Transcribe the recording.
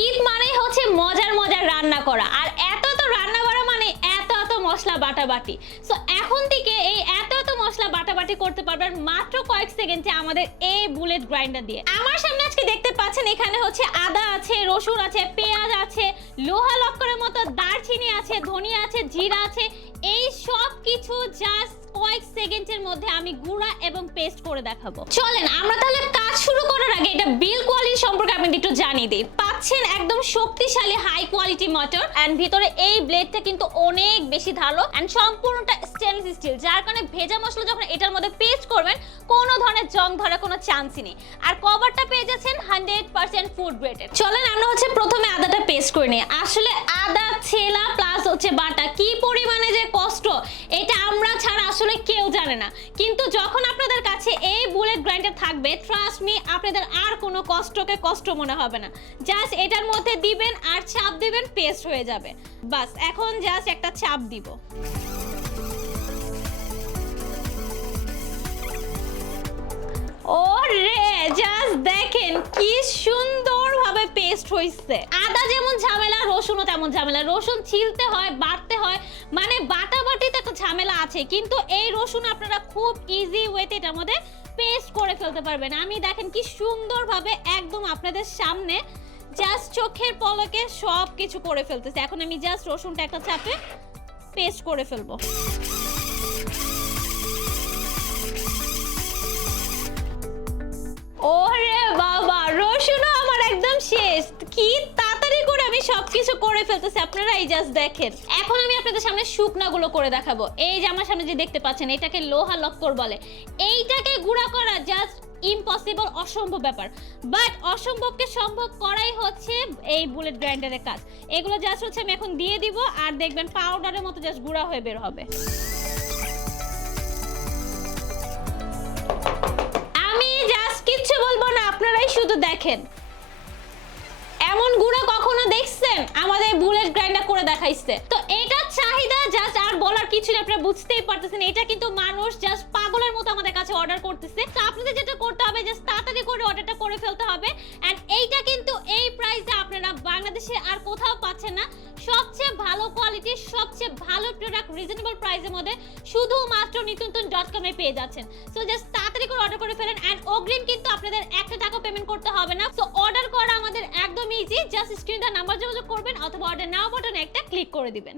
ঈদ মানেই হচ্ছে মজার মজার রান্না করা, আর এত এত রান্না করা মানে এত এত মশলা বাটাবাটি। সো এখন থেকে এই এত এত মশলা বাটাবাটি করতে পারবেন মাত্র কয়েক সেকেন্ডে আমাদের এই বুলেট গ্রাইন্ডার দিয়ে। আমার সামনে আজকে দেখতে পাচ্ছেন এখানে হচ্ছে আদা আছে, রসুন আছে, পেঁয়াজ আছে, লোহা লক্করের মতো দারচিনি আছে, ধনিয়া আছে, জিরা আছে। এই সব কিছু জাস্ট কয়েক সেকেন্ডের মধ্যে আমি গুঁড়া এবং পেস্ট করে দেখাবো। চলেন আমরা তাহলে কাজ শুরু করার আগে এটা বিল্ড কোয়ালিটি সম্পর্কে আপনাদের একটু জানিয়ে দিই। পাচ্ছেন একদম শক্তিশালী হাই কোয়ালিটি মোটর, এন্ড ভিতরে এই ব্লেডটা কিন্তু অনেক বেশি ধারালো এন্ড সম্পূর্ণটা স্টেনলেস স্টিল, যার কারণে ভেজা মশলা যখন এটার মধ্যে পেস্ট করবেন কোনো ধরনের জং ধরার কোনো চান্সই নেই। আর কভারটা পেয়ে যাচ্ছেন 100% ফুড গ্রেডেড। চলেন আমরা হচ্ছে প্রথমে আদাটা পেস্ট করে নিই। আসলে আদা ছেলা প্লাস হচ্ছে বাটা কি পরিমাণে যে কষ্ট এটা আমরা ছাড়া আসলে কেউ জানে না, কিন্তু যখন আপনাদের কাছে এই বুলেট গ্রাইন্ডার থাকবে ট্রাস্ট মি আপনাদের আর কোনো কষ্টকে কষ্ট মনে হবে না। জাস্ট এটার মধ্যে দিবেন আর চাপ দিবেন, পেস্ট হয়ে যাবে। বাস এখন জাস্ট একটা চাপ দিব। ওরে জাস্ট দেখেন কি সুন্দরভাবে পেস্ট হইছে। আদা যেমন ঝামেলা, রসুনও তেমন ঝামেলা। রসুন ছিলতে হয়, বাটতে হয়, মানে বাটাবাটিতে একটা ঝামেলা আছে, কিন্তু এই রসুন আপনারা খুব ইজি ওয়েতে এটার মধ্যে পেস্ট করে ফেলতে পারবেন। আমি দেখেন কি সুন্দরভাবে একদম আপনাদের সামনে জাস্ট চোখের পলকে সব কিছু করে ফেলতেছে। এখন আমি জাস্ট রসুনটা একটা চাপে পেস্ট করে ফেলবো। ওরে বাবা, রসুনও আমার একদম শেষ। কি তাড়াতাড়ি করে আমি সবকিছু করে ফেলতেছি, আপনারা এই জাস্ট দেখেন। এখন আমি আপনাদের সামনে শুকনাগুলো করে দেখাবো। এই যে আমার সামনে যে দেখতে পাচ্ছেন এটাকে লোহা লক্কর বলে। এইটাকে গুঁড়া করা জাস্ট ইম্পসিবল, অসম্ভব ব্যাপার, বাট অসম্ভবকে সম্ভব করাই হচ্ছে এই বুলেট গ্রাইন্ডারের কাজ। এগুলো জাস্ট হচ্ছে আমি এখন দিয়ে দিব আর দেখবেন পাউডারের মতো জাস্ট গুঁড়া হয়ে বের হবে। কিচ্ছু বলবো না, আপনারাই শুধু দেখেন। এমন গুঁড়া কখনো দেখছেন? আমাদের বুলেট গ্রাইন্ডার করে দেখাইছে। তো এটা চাহিদা জাস্ট আর বলার কিছু না, আপনারা বুঝতেই পারতেছেন। এটা কিন্তু মানুষ জাস্ট পাগলের মতো আমাদের কাছে অর্ডার করতেছে। তো আপনাদের যেটা করতে হবে জাস্ট তাড়াতাড়ি করে অর্ডারটা করে ফেলতে হবে। এন্ড এইটা কিন্তু এই প্রাইসে আপনারা বাংলাদেশে আর কোথাও পাচ্ছেন না। সবচেয়ে ভালো কোয়ালিটির, সবচেয়ে ভালো প্রোডাক্ট রিজনেবল প্রাইসের মধ্যে শুধুমাত্র নিত্যনতুন.com এ পেয়ে যাচ্ছেন। সো জাস্ট তাড়াতাড়ি করে অর্ডার করে ফেলেন। এন্ড অগ্রিম কিন্তু আপনাদের 1 টাকা পেমেন্ট করতে হবে না। সো অর্ডার করা আমাদের একদম ইজি, জাস্ট স্ক্রিনে দেওয়া নাম্বার যোগাযোগ করবেন অথবা অর্ডার নাও বাটনে একটা ক্লিক করে দিবেন।